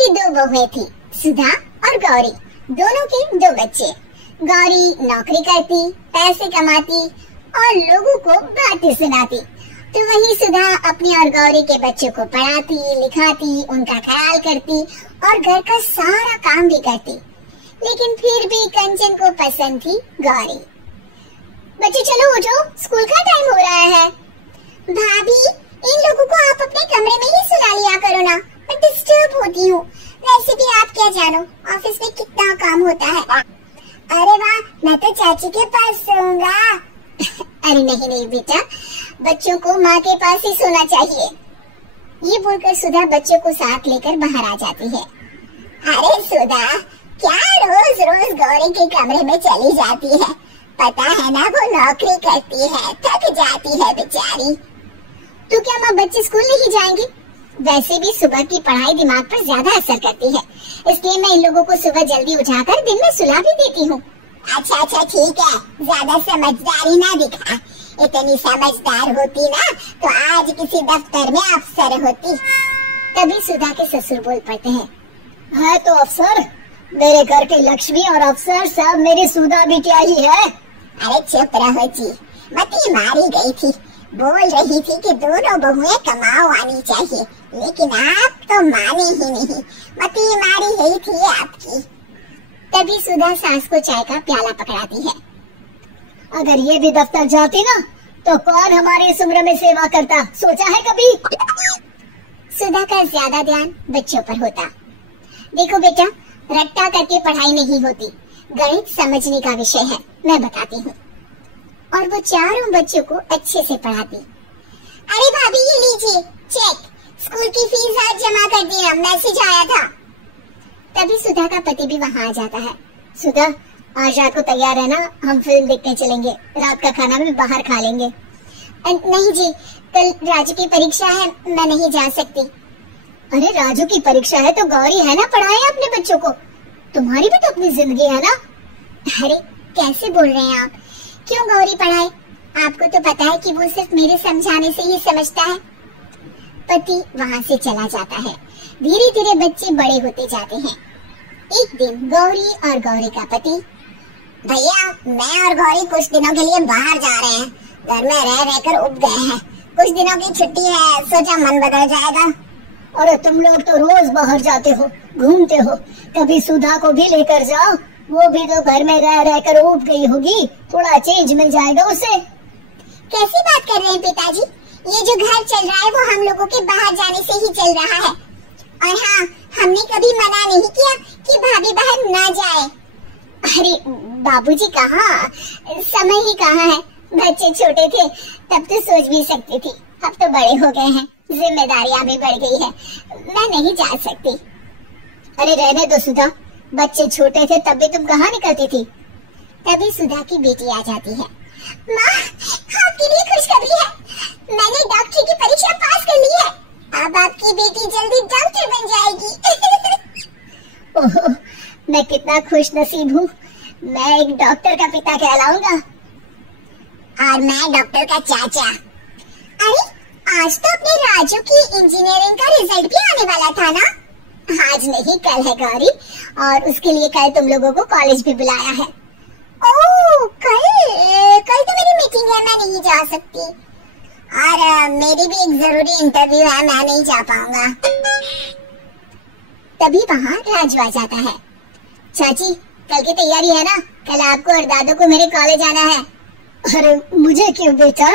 की दो बहुएं थी, सुधा और गौरी। दोनों के दो बच्चे। गौरी नौकरी करती, पैसे कमाती और लोगों को बातें सुनाती, तो वहीं सुधा अपनी और गौरी के बच्चों को पढ़ाती, लिखाती, उनका ख्याल करती और घर का सारा काम भी करती। लेकिन फिर भी कंचन को पसंद थी गौरी। बच्चे चलो उठो, स्कूल का टाइम हो रहा है। भाभी, इन लोगों को आप अपने कमरे में ही सुला लिया करो ना, मैं डिस्टर्ब होती हूँ। वैसे भी आप क्या जानो ऑफिस में कितना काम होता है। अरे वाह, मैं तो चाची के पास सोऊंगा। अरे नहीं बेटा, बच्चों को माँ के पास ही सोना चाहिए। ये बोलकर सुधा बच्चों को साथ लेकर बाहर आ जाती है। अरे सुधा, क्या रोज रोज गौरी के कमरे में चली जाती है? पता है ना वो नौकरी करती है, थक जाती है बेचारी। तो क्या माँ बच्चे स्कूल नहीं जाएंगे? वैसे भी सुबह की पढ़ाई दिमाग पर ज्यादा असर करती है, इसलिए मैं इन लोगों को सुबह जल्दी उठाकर दिन में सुला भी देती हूँ। अच्छा ठीक है, ज्यादा समझदारी ना दिखा। इतनी समझदार होती ना तो आज किसी दफ्तर में अफसर होती। तभी सुधा के ससुर बोल पड़ते हैं, है तो अफसर, मेरे घर के लक्ष्मी और अफसर सब मेरी सुधा बिटिया ही है। अरे चुप रहो जी, मती मारी गई थी, बोल रही थी कि दोनों बहुएं कमाओ आनी चाहिए, लेकिन आप तो माने ही नहीं, मती मारी गई थी आपकी। तभी सुधा सास को चाय का प्याला पकड़ाती है। अगर ये भी दफ्तर जाती ना तो कौन हमारी इस उम्र में सेवा करता, सोचा है कभी? सुधा का ज्यादा ध्यान बच्चों पर होता। देखो बेटा, रट्टा करके पढ़ाई नहीं होती, गणित समझने का विषय है, मैं बताती हूँ। और वो चारों बच्चों को अच्छे से पढ़ाती। अरे भाभी, ये लीजिए चेक, स्कूल की फीस आज जमा कर देना, मैसेज आया था। तभी सुधा का पति भी वहाँ आ जाता है। सुधा, आज रात को तैयार है ना, हम फिल्म देखने चलेंगे, रात का खाना भी बाहर खा लेंगे। नहीं जी, कल राजू की परीक्षा है, मैं नहीं जा सकती। अरे राजू की परीक्षा है तो गौरी है ना, पढ़ाए अपने बच्चों को, तुम्हारी भी तो अपनी जिंदगी है ना। अरे कैसे बोल रहे हैं आप, क्यों गौरी पढ़ाए? आपको तो पता है कि वो सिर्फ मेरे समझाने से ही समझता है। पति वहाँ से चला जाता है। धीरे धीरे बच्चे बड़े होते जाते हैं। एक दिन गौरी और गौरी का पति, भैया मैं और गौरी कुछ दिनों के लिए बाहर जा रहे हैं, घर में रह रहकर उब गए हैं, कुछ दिनों की छुट्टी है, सोचा मन बदल जाएगा। अरे तुम लोग तो रोज बाहर जाते हो, घूमते हो, कभी सुधा को भी लेकर जाओ, वो भी तो घर में रह रहकर उब गई होगी, थोड़ा चेंज मिल जाएगा उसे। कैसी बात कर रहे हैं पिताजी, ये जो घर चल रहा है वो हम लोगों के बाहर जाने से ही चल रहा है। और हाँ, हमने कभी मना नहीं किया कि भाभी बाहर ना जाए। अरे बाबूजी कहाँ, समय ही कहाँ है, बच्चे छोटे थे तब तो सोच भी सकती थी, अब तो बड़े हो गए हैं, जिम्मेदारियां भी बढ़ गई है, मैं नहीं जा सकती। अरे रहने दो सुधा, बच्चे छोटे थे तब भी तुम कहाँ निकलती थी। तभी सुधा की बेटी आ जाती है। माँ, आपके लिए खुशखबरी है, मैंने डॉक्टरी की परीक्षा पास कर ली है, अब आपकी बेटी जल्दी डॉक्टर बन जाएगी। ओह, मैं कितना खुश नसीब हूँ, मैं एक डॉक्टर का पिता कहलाऊंगा। और मैं डॉक्टर का चाचा। अरे आज तो अपने राजू की इंजीनियरिंग का रिजल्ट भी आने वाला था ना? आज नहीं कल है गौरी, और उसके लिए कल तुम लोगों को कॉलेज भी बुलाया है। ओह कल तो मेरी मीटिंग है, मैं नहीं जा सकती, और मेरी भी एक जरूरी इंटरव्यू है, मैं नहीं जा पाऊंगा। तभी वहाँ राजू आ जाता है। चाची कल की तैयारी है ना, कल आपको और दादू को मेरे कॉलेज आना है। अरे मुझे क्यों बेटा?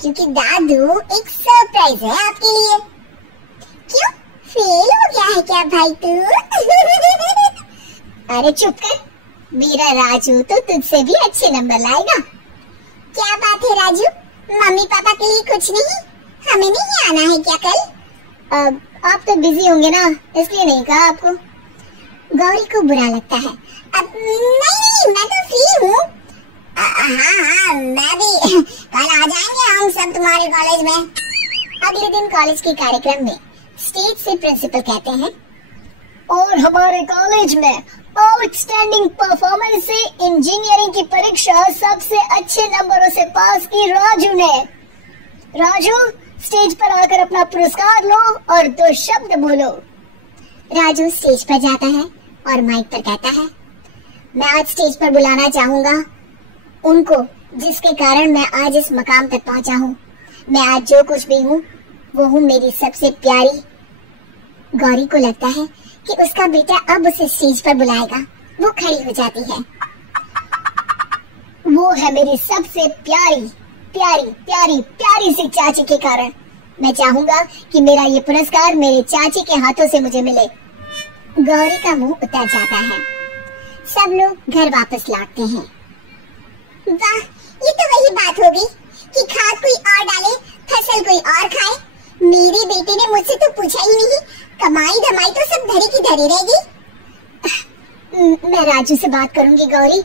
क्योंकि दादू एक सरप्राइज है आपके लिए। क्यों, फेल हो गया है क्या भाई तू? अरे चुप कर, मेरा राजू तो तुझसे भी अच्छे नंबर लाएगा। क्या बात है राजू, मम्मी पापा के लिए कुछ नहीं, हमें नहीं आना है क्या कल? आप तो बिजी होंगे ना, इसलिए नहीं कहा आपको। गौरी को बुरा लगता है। अब नहीं, मैं तो फ्री हूँ। हाँ, मैं भी कल आ जाएंगे हम सब तुम्हारे कॉलेज में। अगले दिन कॉलेज के कार्यक्रम में स्टेज से प्रिंसिपल कहते हैं, और हमारे कॉलेज में आउटस्टैंडिंग परफॉर्मेंस से इंजीनियरिंग की परीक्षा सबसे अच्छे नंबरों से पास की राजू ने। राजू स्टेज पर आकर अपना पुरस्कार लो और 2 शब्द बोलो। राजू स्टेज पर जाता है और माइक पर कहता है, मैं आज स्टेज पर बुलाना चाहूंगा उनको जिसके कारण मैं आज इस मकाम तक पहुंचा हूँ। मैं आज जो कुछ भी हूँ वो हूँ मेरी सबसे प्यारी गौरी। को लगता है कि उसका बेटा अब उसे स्टेज पर बुलाएगा। वो खड़ी हो जाती है। वो है मेरी सबसे प्यारी प्यारी प्यारी प्यारी सी चाची के कारण। मैं चाहूंगा कि मेरा ये पुरस्कार मेरे चाची के हाथों से मुझे मिले। गौरी का मुंह उतर जाता है। सब लोग घर वापस लौटते हैं। वाह, ये तो वही बात होगी कि खाद कोई और डाले, फसल कोई और खाए। मेरे बेटे ने मुझसे तो पूछा ही नहीं, कमाई धमाई तो सब धरी की धरी रहेगी। मैं राजू से बात करूंगी गौरी,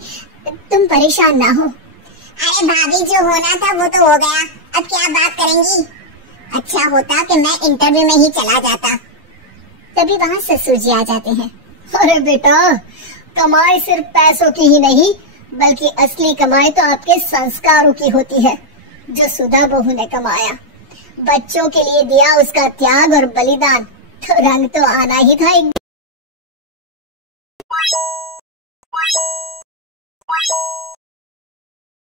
तुम परेशान ना हो। अरे भाभी, जो होना था वो तो हो गया, अब क्या बात करेंगी। अच्छा होता कि मैं इंटरव्यू में ही चला जाता। तभी वहाँ ससुर जी आ जाते हैं। अरे बेटा, कमाई सिर्फ पैसों की ही नहीं बल्कि असली कमाई तो आपके संस्कारों की होती है, जो सुधा बहू ने कमाया। बच्चों के लिए दिया उसका त्याग और बलिदान, तो रंग तो आना ही था।